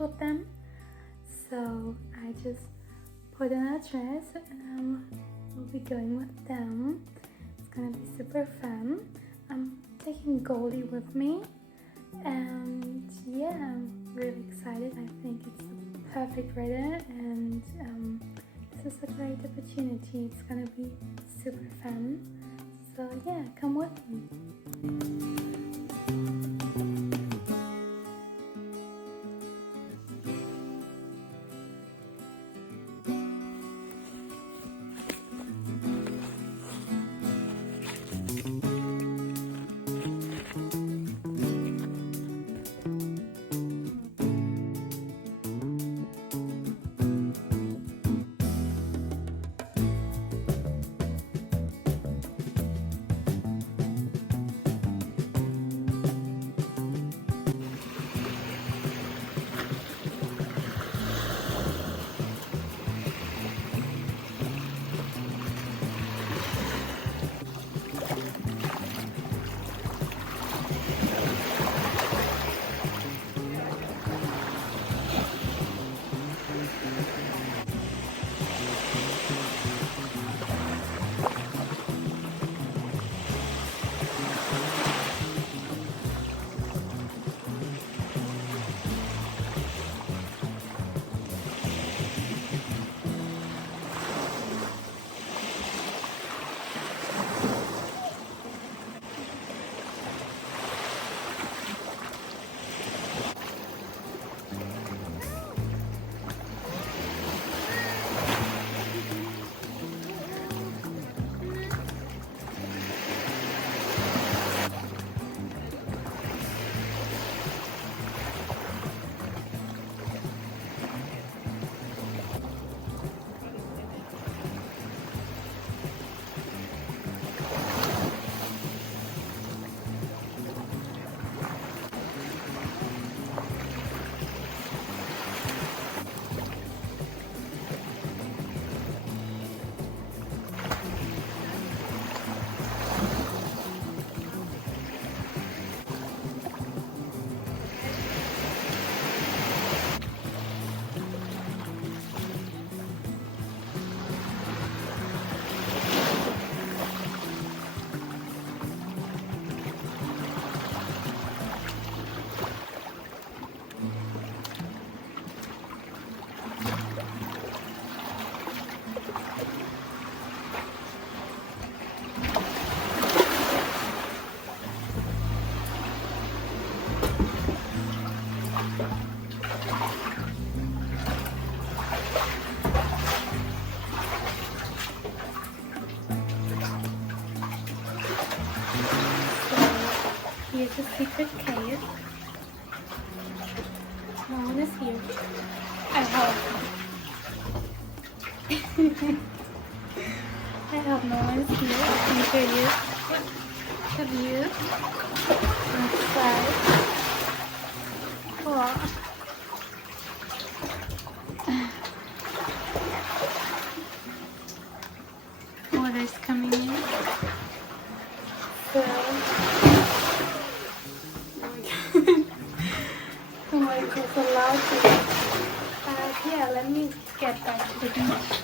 with them. So I just put on a dress and we'll be going with them. It's gonna be super fun. I'm taking Goldie with me, and yeah, I'm really excited. I think it's the perfect rider, and this is a great opportunity. It's gonna be super fun. So yeah, come with me. Here's a secret cave. No one is here. I hope. I hope no one is here. I can show you the view outside. Wow. Water's coming in. So oh my god, so loud. Yeah, let me get back to the beach.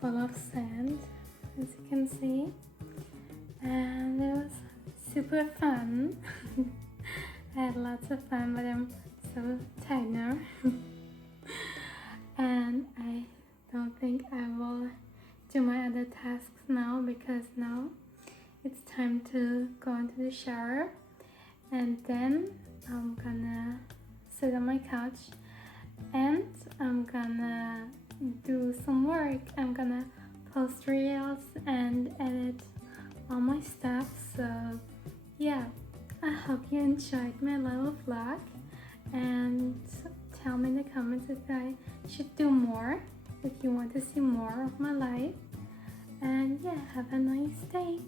Full of sand, as you can see, and it was super fun. I had lots of fun, but I'm so tired now. And I don't think I will do my other tasks now, because now it's time to go into the shower, and then I'm gonna sit on my couch and I'm gonna do some work. I'm gonna post reels and edit all my stuff. So yeah, I hope you enjoyed my little vlog, and tell me in the comments if I should do more, if you want to see more of my life. And yeah, have a nice day.